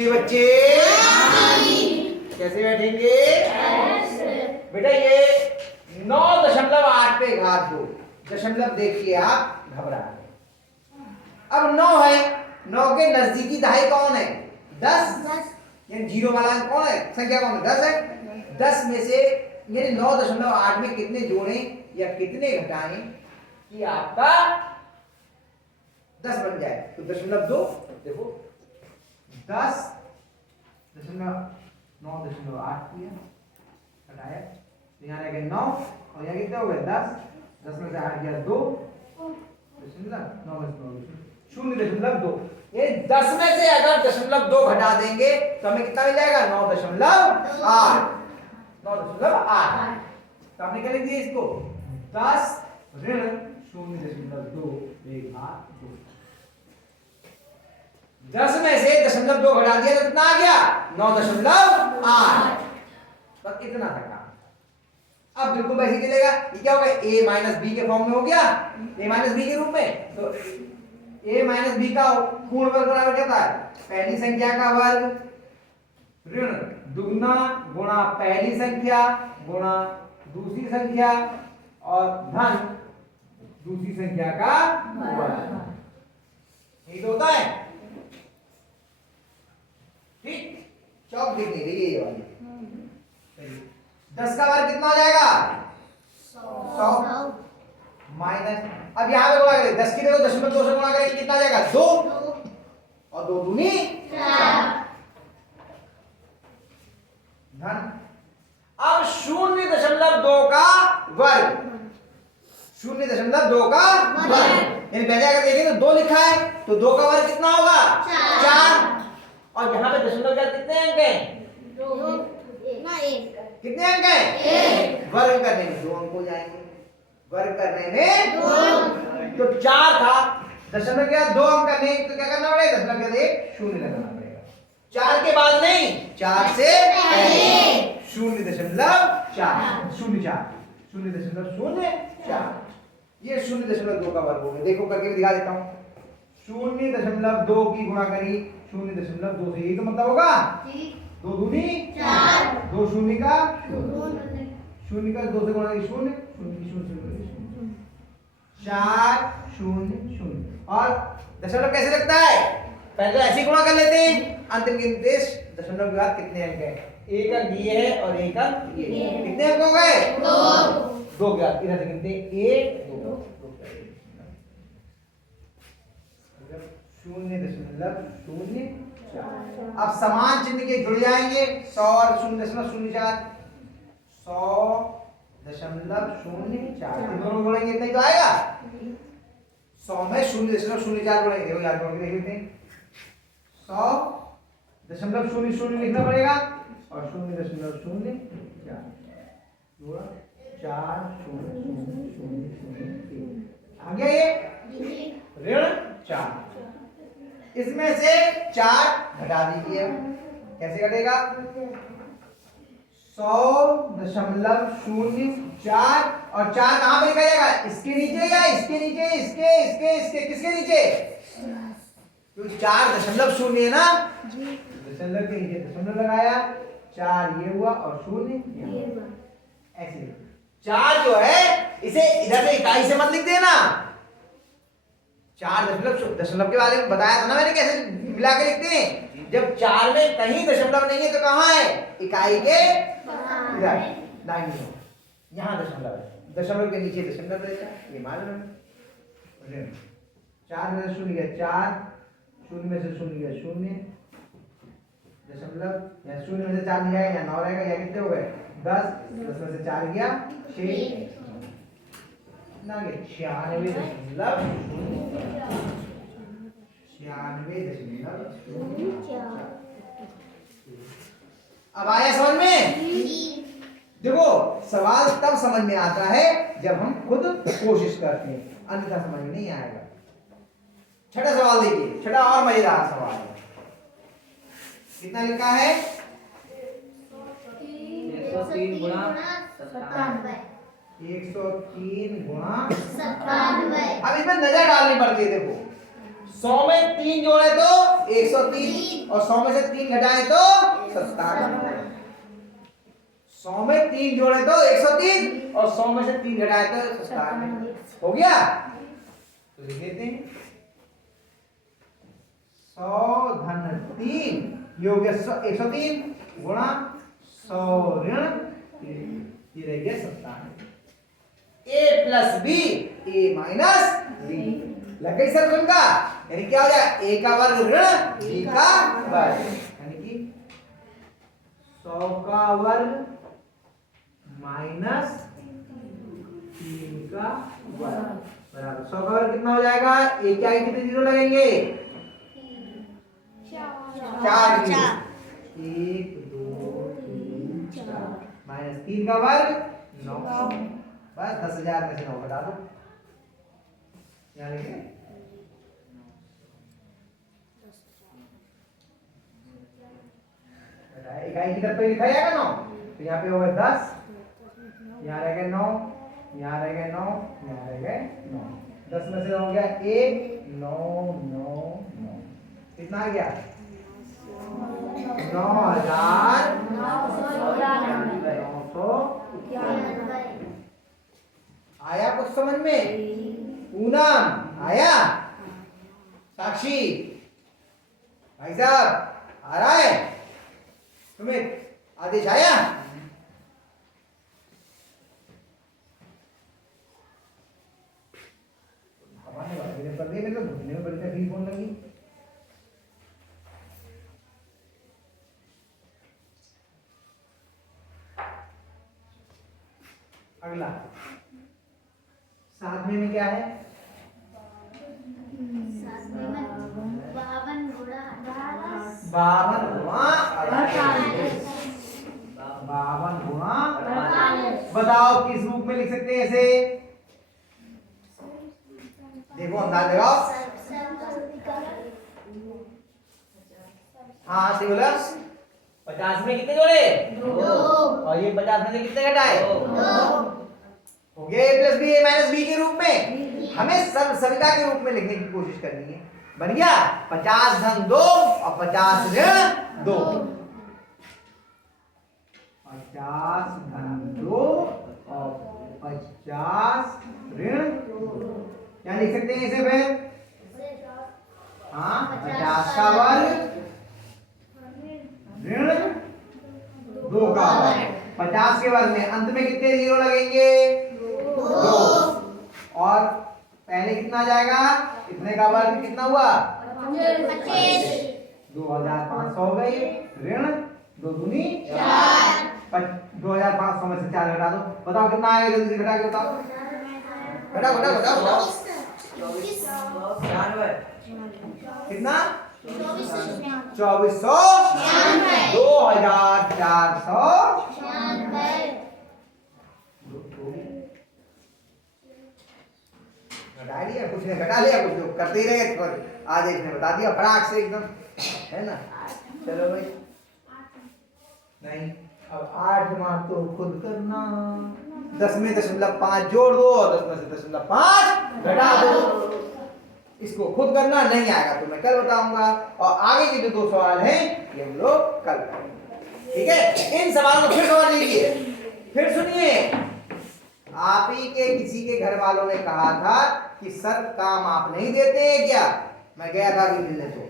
अच्छे बच्चे कैसे बैठेंगे? बेटा ये 9.8 पे घात 2 दशमलव देखिए आप घबरा गए। अब 9 है, 9 के नजदीकी दहाई कौन है? 10 यानी जीरो वाला कौन है? संख्या कौन है? 10 है। 10 में से यानी 9.8 में कितने जोड़ें या कितने घटाएं कि आपका 10 बन जाए? तो 0.2 देखो 10.9.8 किया घटाया तो यहाँ रह गया 9 और यहाँ कितना हो गया 10। 10 में से हट गया 2 0.2। ये 10 में से अगर 0.2 घटा देंगे तो हमें कितना मिल जाएगा? 9.8। 9.8 तो आपने क्या लिख दिया इसको? 10 ऋण 0.2 2। 10 में से 0.2 घटा दिया तो कितना आ गया? 9.8। बस इतना था। अब बिल्कुल वैसे ही चलेगा। ये क्या होगा? a माइनस बी के फॉर्म में हो गया, a माइनस बी के रूप में। तो a माइनस बी का पूर्ण वर्ग बराबर क्या था? पहली संख्या का वर्ग ऋण दुगना गुणा पहली संख्या गुणा दूसरी संख्या और धन दूसरी संख्या का वर्ग। यही तो होता है। ठीक, चौक दिख नहीं रही है वाली। 10 का वर्ग कितना हो जाएगा? 100 माइनस, अब यहाँ पे गुणा करें 10 की जगह 0.2 से गुणा करेंगे कितना आ जाएगा? 2 और 2 दूनी 4 धन। अब 0.2 का वर्ग 0.2 का वर्ग यानी पहले अगर देखें तो 2 लिखा है तो 2 का वर्ग कितना होगा? 4 और यहाँ पे दशमलव के कितने अंक हैं? 2 कितने अंक हैं? वर्ग करने में 2 अंक हो जाएंगे। वर्ग करने में 2 तो 4 था, दशमलव के बाद 2 अंक करने तो क्या करना पड़ेगा? दशमलव के बाद 0 लगाना पड़ेगा। 4 के बाद नहीं, 4 से पहले 0.4 0.04 ये 0.2 का वर्ग हो गया। देखो करके दिखा देता हूँ। 0.2 की गुणा करी 0.2 से, यही तो मतलब होगा। 2 दूनी 4 2 शून्य का 2 से गुणा करी 0 4 0 0 और दशमलव कैसे लगता है? पहले तो ऐसे ही गुणा कर लेते हैं। अंतिम गिनती दशमलव के बाद कितने अंक है? एक अंक ये है और एक अंक ये। कितने अंक हो गए? 2 के बाद इधर से गिनते 1 2 0.04। अब समान चिन्ह के जुड़ जाएंगे 100 और 0.04 100.04 दोनों जोड़ेंगे इतना ही तो आएगा। 100 में 0.04 जोड़ेंगे। देखो याद करके देख लेते हैं। 100.00 लिखना पड़ेगा और 0.04 जोड़ा 4 0 आ गया ये ऋण 4। इसमें से 4 घटा दीजिए। कैसे घटेगा? 100.04 और 4 कहां पे लिखा जाएगा? इसके नीचे या इसके नीचे? इसके किसके नीचे? तो 4.0 है ना, दशमलव के नीचे दशमलव लगाया, 4 ये हुआ और 0 ऐसे। 4 जो है इसे इधर से इकाई से मत लिख देना। 4 दशमलव के बारे में बताया था ना मैंने, कैसे मिला के लिखते हैं। जब 4 में कहीं दशमलव नहीं है तो कहाँ है? इकाई के इधर दाहिनी ओर, यहाँ दशमलव है। दशमलव के नीचे दशमलव रहेगा, ये मान लो। 4 में से 0 गया 4, 0 में से 0 गया 0 दशमलव, या 0 में से 4 नहीं जाएगा, या 9 रहेगा, या कितने हो गए? 10 10 में से 4 गया 6 ना गया 96.96 अब आया समझ में? देखो सवाल तब समझ में आता है जब हम खुद कोशिश करते हैं, अन्यथा समझ में नहीं आएगा। छठा सवाल देखिए, छठा और मजेदार सवाल है। कितना लिखा है? 103 गुणा 97। 103 गुणा 97। अब इसमें नजर डालनी पड़ती है। देखो 100 में 3 जोड़े तो 103 और 100 में से 3 घटाएं तो 97। 100 में 3 जोड़े तो 103 और 100 में से 3 घटाएं तो 97। हो गया? तो लिख लेते हैं 100 धन 3 ये हो गया 103 गुणा 100 ऋण ये रह गया 97। a plus B a minus B लग गई सर का, यानी क्या हो जाएगा a का वर्ग ऋण b का वर्ग, यानी कि 100 का वर्ग माइनस 3 का वर्ग बराबर 100 का वर्ग कितना हो जाएगा? a क्या कितने जीरो लगेंगे? 4 जीरो। 1 2 3 4 माइनस 3 का वर्ग 9। बस 10,000 में से 9 घटा दो, यहाँ लिखे इकाई की तरफ तो लिखा जाएगा 9, तो यहाँ पे होगा 10, यहाँ रह गए 9, यहाँ रह गए 9, यहाँ रह गए 9, 10 में से हो गया 1 9 9 9 कितना आ गया? 9,991। आया कुछ समझ में? पूनम आया? साक्षी भाई साहब आ रहा है? सुमित आदेश आया? मेरे को घूमने में बड़ी तकलीफ होने लगी। अगला 7 में क्या है? 52 गुणा 48। बताओ किस रूप में लिख सकते हैं इसे? देखो अंदाज लगाओ। हाँ सही बोला। 50 में कितने जोड़े? 2 और ये 50 में से कितने घटाए? 2 हो गया a plus B a minus B के रूप में। हमें सविता के रूप में लिखने की कोशिश करनी है। बन गया 50 धन 2 और 50 ऋण 2। 50 धन 2 और 50 ऋण 2 क्या लिख सकते हैं इसे फिर? हाँ 50 का वर्ग ऋण 2 का वर्ग। 50 के वर्ग में अंत में कितने जीरो लगेंगे? 2 और पहले कितना जाएगा? इतने का वर्ग कितना हुआ? 25। 2500 हो गई। ऋण 2 दूनी 4। 2500 में से 4 घटा दो, बताओ कितना आएगा? जल्दी से घटा के बताओ। घटाओ घटाओ घटाओ घटाओ। कितना? 2400 2400 घटा लिया, कुछ ने घटा लिया, कुछ लोग करते ही रहे, आज एक ने बता दिया फटाक से एकदम, है ना? चलो भाई नहीं, अब 8 मार्क तो खुद करना। 10 में 0.5 जोड़ दो और 10 में से 0.5 घटा दो। इसको खुद करना नहीं आएगा तो मैं कल बताऊंगा, और आगे के जो 2 सवाल हैं ये हम लोग कल करेंगे। ठीक है, इन सवालों को फिर समझ लीजिए, फिर सुनिए। आप ही के किसी के घर वालों ने कहा था कि सर काम आप नहीं देते हैं क्या? मैं गया था कि मिलने तो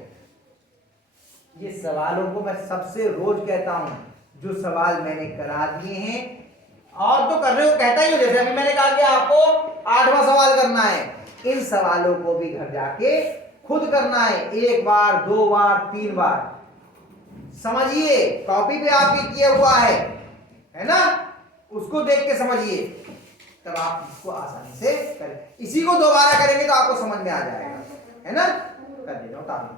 ये सवालों को मैं सबसे रोज कहता हूं, जो सवाल मैंने करा दिए हैं और तो कर रहे हो, कहता ही हो, जैसे अभी मैंने कहा कि आपको 8वां सवाल करना है, इन सवालों को भी घर जाके खुद करना है, 1 बार 2 बार 3 बार। समझिए, कॉपी पे आपके किया हुआ है ना, उसको देख के समझिए, तब आप इसको आसानी से करें। इसी को दोबारा करेंगे तो आपको समझ में आ जाएगा, है ना? कर देता हूं।